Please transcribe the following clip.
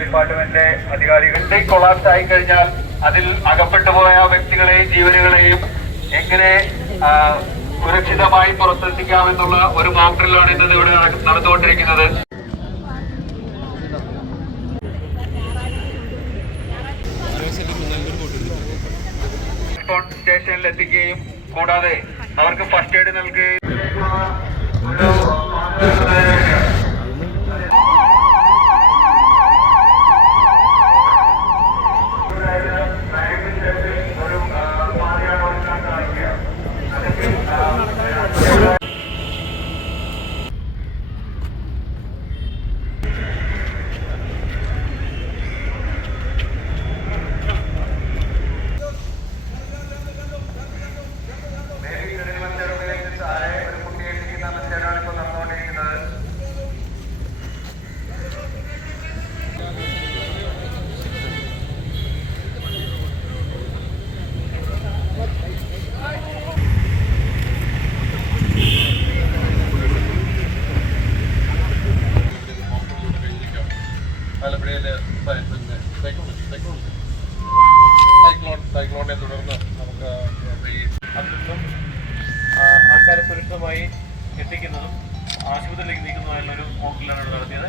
Department അധികാരികളുടെ collapse ആയി കഴിഞ്ഞാൽ അതിൽ അകപ്പെട്ടു പോയ വ്യക്തികളെയും ജീവനുകളെയും എങ്ങനെ സുരക്ഷിതമായി പുറത്തെത്തിക്കാമെന്നുള്ള ഒരു മോക്ട്രിലാണ് ഇന്നത് ഇവിടെ നടന്നുകൊണ്ടിരിക്കുന്നത്. സ്റ്റേഷനിൽ എത്തിക്കുകയും കൂടാതെ അവർക്ക് ഫസ്റ്റ് എയ്ഡ് നൽകുകയും പിന്നെ സൈക്ലോണിനെ തുടർന്ന് നമുക്ക് അതിനും ആൾക്കാരെ സുരക്ഷിതമായി എത്തിക്കുന്നതും ആശുപത്രിയിലേക്ക് നീക്കുന്നതുമായുള്ള ഒരു മോക്കിലാണ് നടത്തിയത്.